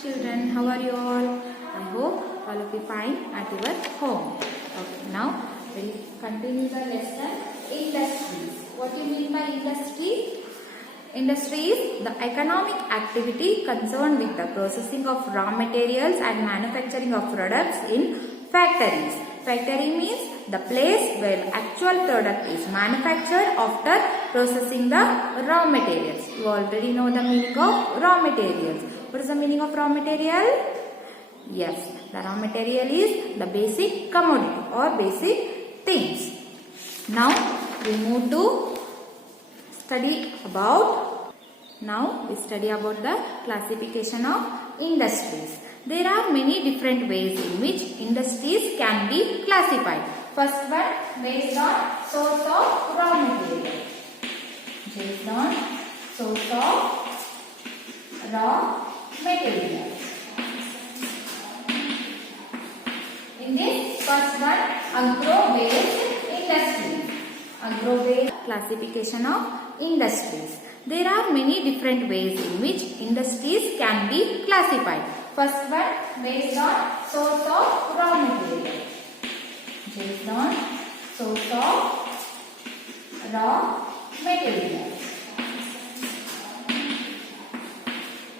Children, how are you all? I hope all of you fine at your home. Okay, now we'll continue the lesson. Industries. What do you mean by industry? Industry is the economic activity concerned with the processing of raw materials and manufacturing of products in factories. Factory means the place where actual product is manufactured after processing the raw materials. You already know the meaning of raw materials. What is the meaning of raw material? Yes, the raw material is the basic commodity or basic things. Now we move to study about the classification of industries. There are many different ways in which industries can be classified. First one, based on source of raw material. Based on source of raw material. In this first one, agro-based industries. Agro-based classification of industries. There are many different ways in which industries can be classified. First one, based on source of raw material. Based on source of raw material.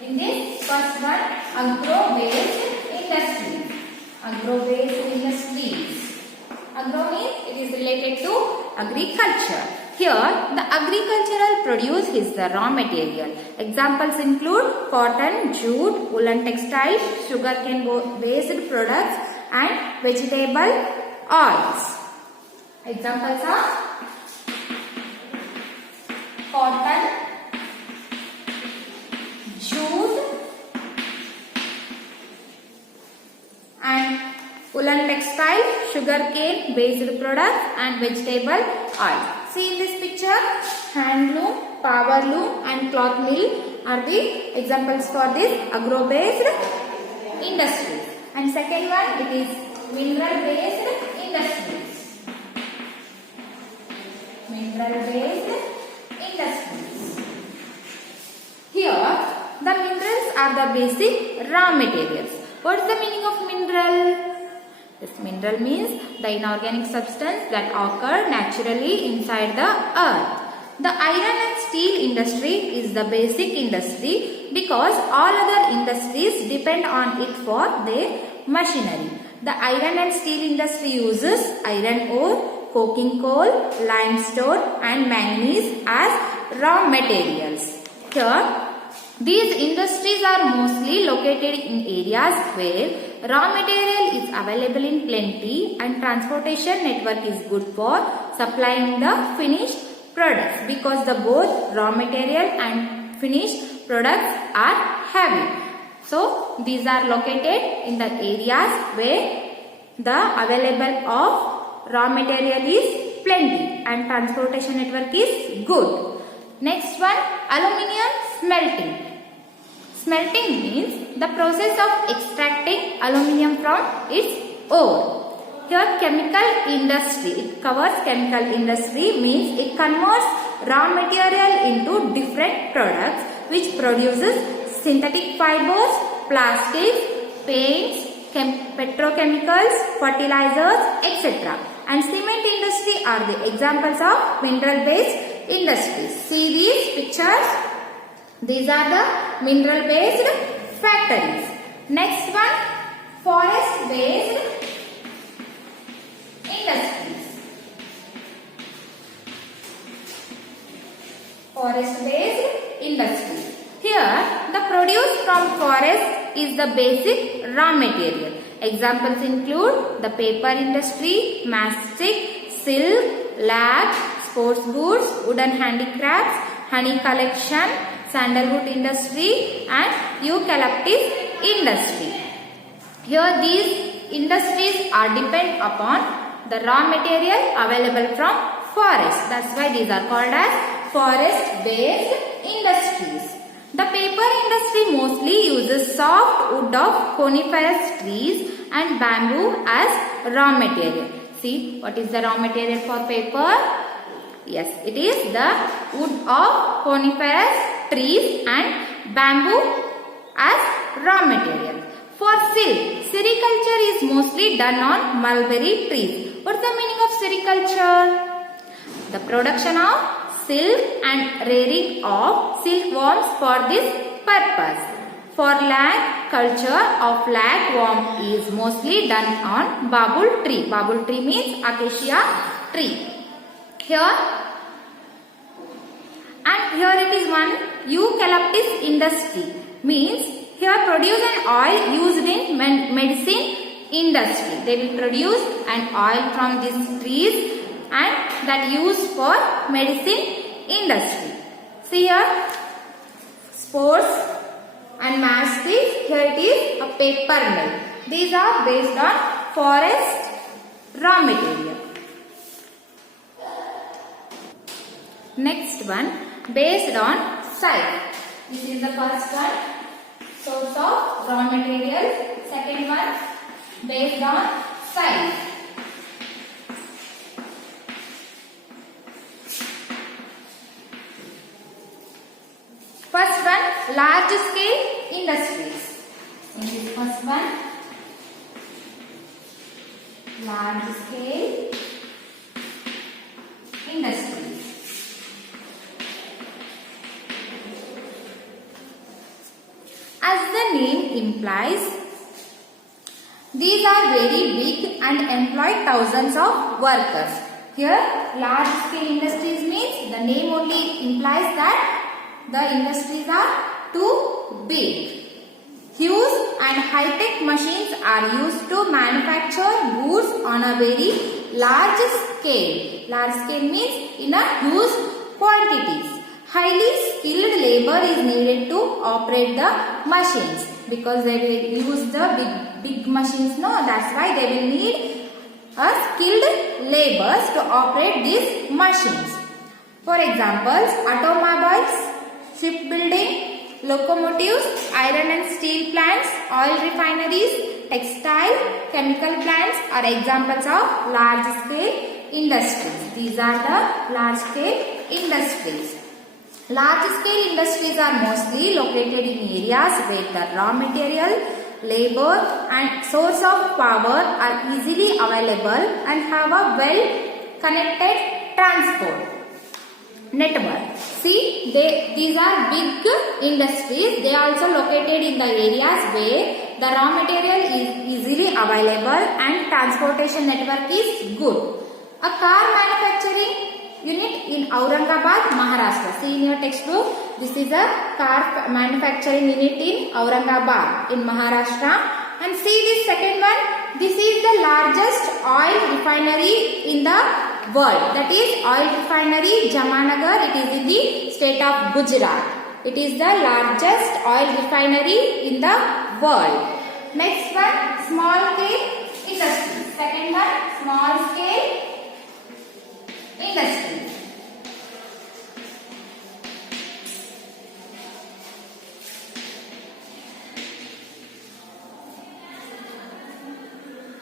In this first one, agro-based industries. Agro-based industries. Agro means it is related to agriculture. Here, the agricultural produce is the raw material. Examples include cotton, jute, woolen textiles, sugarcane based products and vegetable oils. Examples are cotton, jute and woolen textile, sugarcane based products and vegetable oil. See in this picture, handloom, power loom and cloth mill are the examples for this agro-based industry. And second one, it is mineral-based industries. Mineral-based industries. Here, the minerals are the basic raw materials. What is the meaning of mineral? This mineral means the inorganic substance that occur naturally inside the earth. The iron and steel industry is the basic industry because all other industries depend on it for their machinery. The iron and steel industry uses iron ore, coking coal, limestone and manganese as raw materials. Here, these industries are mostly located in areas where raw material is available in plenty and transportation network is good for supplying the finished products because the both raw material and finished products are heavy. So, these are located in the areas where the available of raw material is plenty and transportation network is good. Next one, aluminium smelting. Smelting means the process of extracting aluminium from its ore. Here chemical industry, it covers chemical industry means it converts raw material into different products which produces synthetic fibers, plastics, paints, petrochemicals, fertilizers, etc. And cement industry are the examples of mineral-based industries. See these pictures. These are the mineral-based factories. Next one, forest-based industries. Forest-based industries. Here, the produce from forest is the basic raw material. Examples include the paper industry, mastic, silk, lac, sports goods, wooden handicrafts, honey collection, sandalwood industry and eucalyptus industry. Here these industries are depend upon the raw material available from forest. That's why these are called as forest-based industries. The paper industry mostly uses soft wood of coniferous trees and bamboo as raw material. See what is the raw material for paper? Yes, it is the wood of coniferous trees and bamboo as raw material. For silk, sericulture is mostly done on mulberry trees. What's the meaning of sericulture? The production of silk and rearing of silkworms for this purpose. For lag, culture of lagworm is mostly done on babul tree. Babul tree means acacia tree. Here it is one eucalyptus industry. Means here produce an oil used in medicine industry. They will produce an oil from these trees and that used for medicine industry. See here, spores and mass trees. Here it is a paper mill. These are based on forest raw material. Next one, based on site. This is the first one, source of raw material. Second one, based on site. First one, large scale industries. In this first one, large scale industries. As the name implies, these are very big and employ thousands of workers. Here, large scale industries means the name only implies that the industries are too big. Huge and high-tech machines are used to manufacture goods on a very large scale. Large scale means in a huge quantities. Highly skilled labor is needed to operate the machines because they will use the big machines. No, that's why they will need a skilled laborers to operate these machines. For examples, automobiles, shipbuilding, locomotives, iron and steel plants, oil refineries, textile, chemical plants are examples of large scale industries. These are the large scale industries. Large scale industries are mostly located in areas where the raw material, labor and source of power are easily available and have a well connected transport network. See, these are big industries. They are also located in the areas where the raw material is easily available and transportation network is good. A car manufacturing unit in Aurangabad, Maharashtra. See in your textbook, this is a car manufacturing unit in Aurangabad in Maharashtra. And see this second one, this is the largest oil refinery in the world. That is oil refinery Jamnagar. It is in the state of Gujarat. It is the largest oil refinery in the world. Next one, small scale industry. Second one, small scale industry.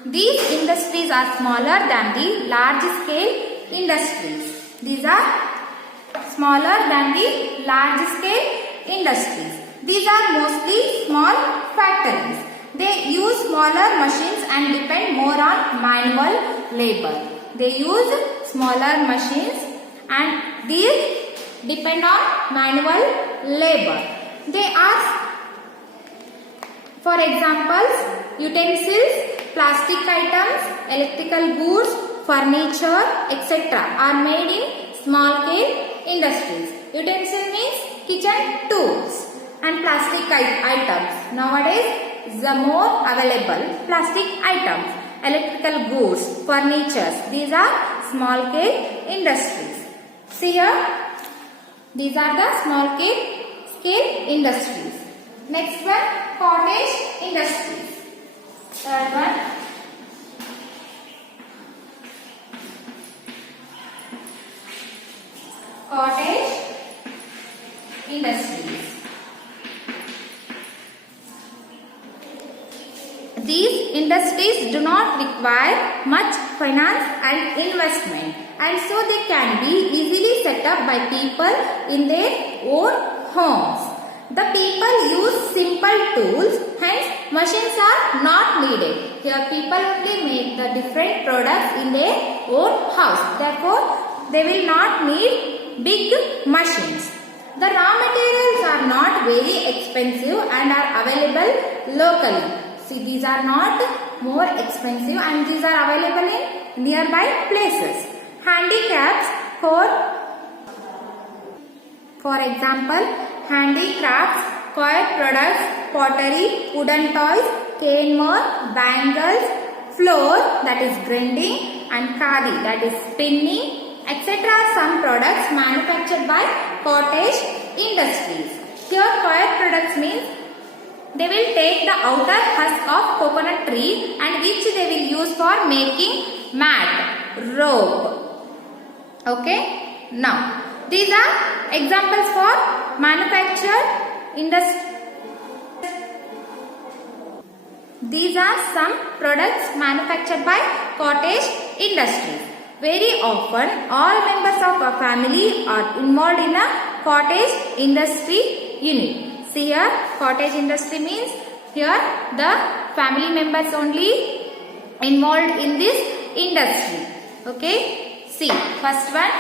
These industries are smaller than the large scale industries. These are smaller than the large scale industries. These are mostly small factories. They use smaller machines and depend more on manual labor. They use smaller machines and these depend on manual labor. They are, for examples, utensils, plastic items, electrical goods, furniture, etc. are made in small scale industries. Utensil means kitchen tools and plastic items. Nowadays, the more available plastic items, electrical goods, furnitures. These are small scale industries. See here, these are the small scale industries. Next one, cottage industries. Third one, cottage industries. These industries do not require much finance and investment, and so they can be easily set up by people in their own homes. The people use simple tools, hence machines are not needed. Here people only make the different products in their own house. Therefore, they will not need big machines. The raw materials are not very expensive and are available locally. See, these are not more expensive and these are available in nearby places. Handicrafts for example, handicrafts, coir products, pottery, wooden toys, cane more, bangles, flour that is grinding and khadi that is spinning, etc. are some products manufactured by cottage industries. Here coir products means they will take the outer husk of coconut tree and which they will use for making mat, rope. Okay. Now, these are examples for manufactured industry. These are some products manufactured by cottage industries. Very often, all members of a family are involved in a cottage industry unit. See here, cottage industry means here the family members only involved in this industry. Okay. See, first one,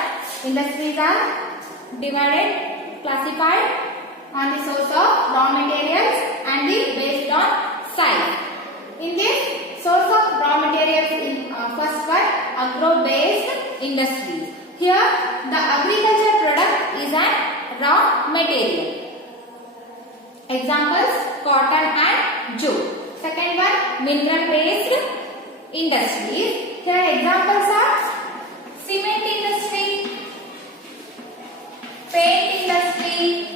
industries are divided, classified on the source of raw materials and the based on size. In this source of raw materials, in first one, agro-based industries. Here, the agriculture product is an raw material. Examples, cotton and jute. Second one, mineral-based industries. Here, examples are cement industry, paint industry.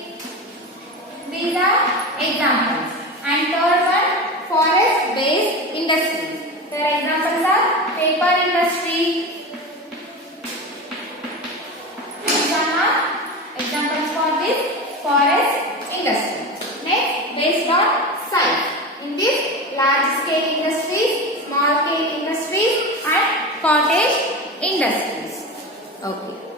These are examples. And third one, forest-based industries. Their examples are paper industry. These are examples for this forest industry. Next, based on size. In this, large-scale industries, small-scale industries, and cottage industries. Okay.